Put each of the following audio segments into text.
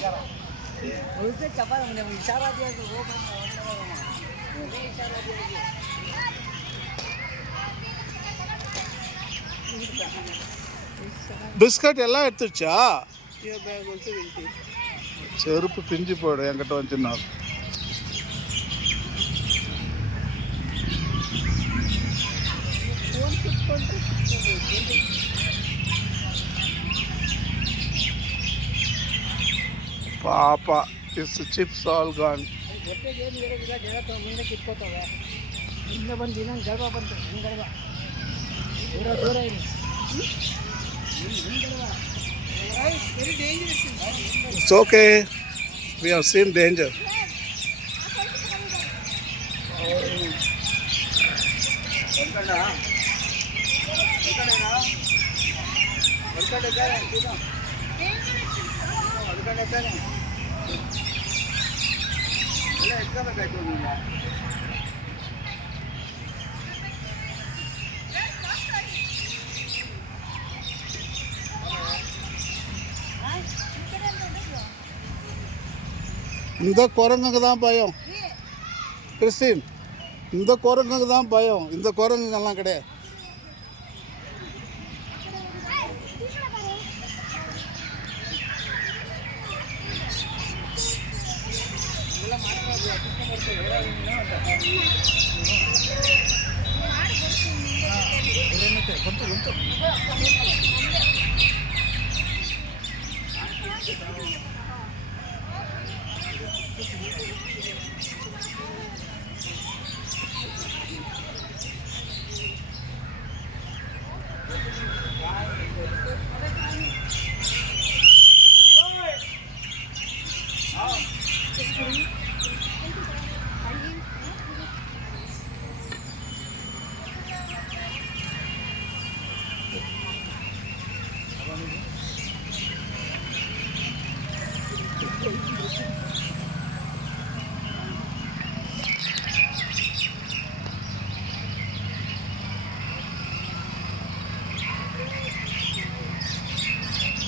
उससे चपा हमने इशारा दिया तो वो इशारा दिया பிஸ்கட் எல்லாம் எடுத்துடுச்சா? ये बैग बोलते मिलती செருப்பு பிஞ்சு போடு என்கிட்ட வந்துச்சுன்னா. ಪಾಪ ಇಸ್ ಚಿಪ್ಸ್ ಆಲ್ ಗಾನ್. ಹೊಟ್ಟೆಗೆ ಏನು ಇರೋದಿಲ್ಲ, ಜನ ಮುಂದೆ ಕಿತ್ಕೋತಾವ. ಹಿಂದೆ ಬಂದು ಇನ್ನೊಂದು ಗರ್ಭ ಬಂತು, ಹಿಂಗೆ ಗರ್ಭ ದೂರ ದೂರ ಇದೆ. Very dangerous. It's okay. We have seen danger. இந்த குரங்குக்கு தான் பயம் கிறிஸ்டின், இந்த குரங்குக்கு தான் பயம், இந்த குரங்குங்கெல்லாம் கிடையாது.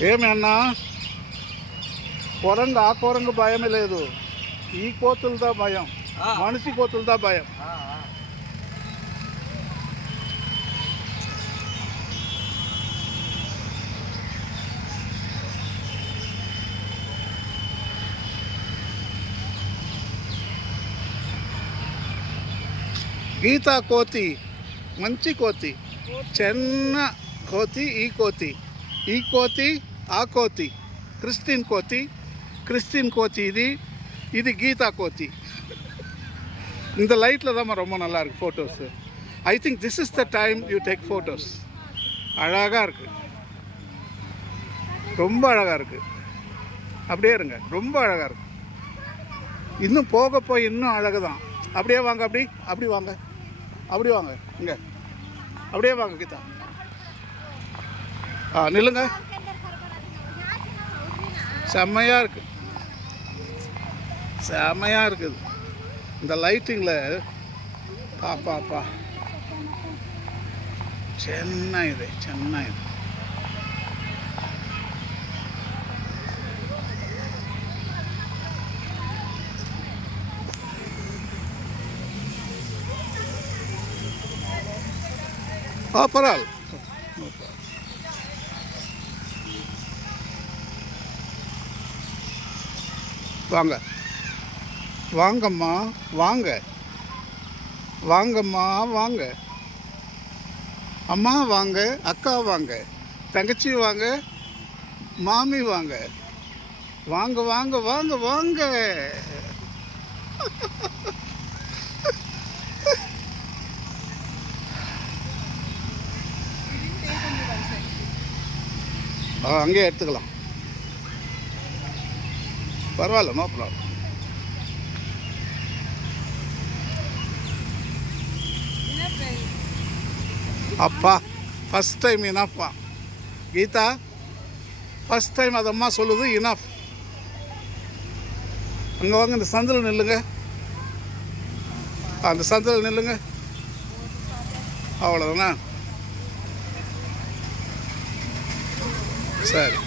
ఏమి అన్నా కొరంగు, ఆ కొరంగు భయమే లేదు, ఈ కోతులతో భయం, మనిషి కోతులతో భయం. గీతా కోతి మంచి కోతి, చిన్న కోతి, ఈ కోతి, ఈ కోతి, ఆ కోతి, క్రిస్టిన్ కోతి இது, இது கீதா கோத்தி. இந்த லைட்டில் தான் ரொம்ப நல்லா இருக்குது photos. I think this is the time you take photos. அழகாக இருக்குது, ரொம்ப அழகாக இருக்குது. அப்படியே இருங்க, ரொம்ப அழகாக இருக்குது. இன்னும் போக போய் இன்னும் அழகு தான். அப்படியே வாங்க, அப்படி வாங்க, அப்படி வாங்க, இங்கே அப்படியே வாங்க கீதா. நில்லுங்க. செம்மையாக இருக்குது, செம்மையாக இருக்குது இந்த லைட்டிங்கில். பாப்பா ಚೆನ್ನಾಗಿದೆ. பரவாயில்ல. வாங்க, வாங்கம்மா, வாங்கம்மா, வாங்க அம்மா, வாங்க அக்கா, வாங்க தங்கச்சி, வாங்க மாமி, வாங்க வாங்க வாங்க வாங்க வாங்க. அங்கேயே எடுத்துக்கலாம், பரவாயில்ல, நோ ப்ராப்ளம். அப்பா ஃபஸ்ட் டைம் இனஃப்பா கீதா, ஃபஸ்ட் டைம் அது அம்மா சொல்லுது இனஃப். அங்கே வாங்க, இந்த சந்தில் நில்லுங்க, அந்த சந்தில் நில்லுங்க, அவ்வளோதானே, சரி.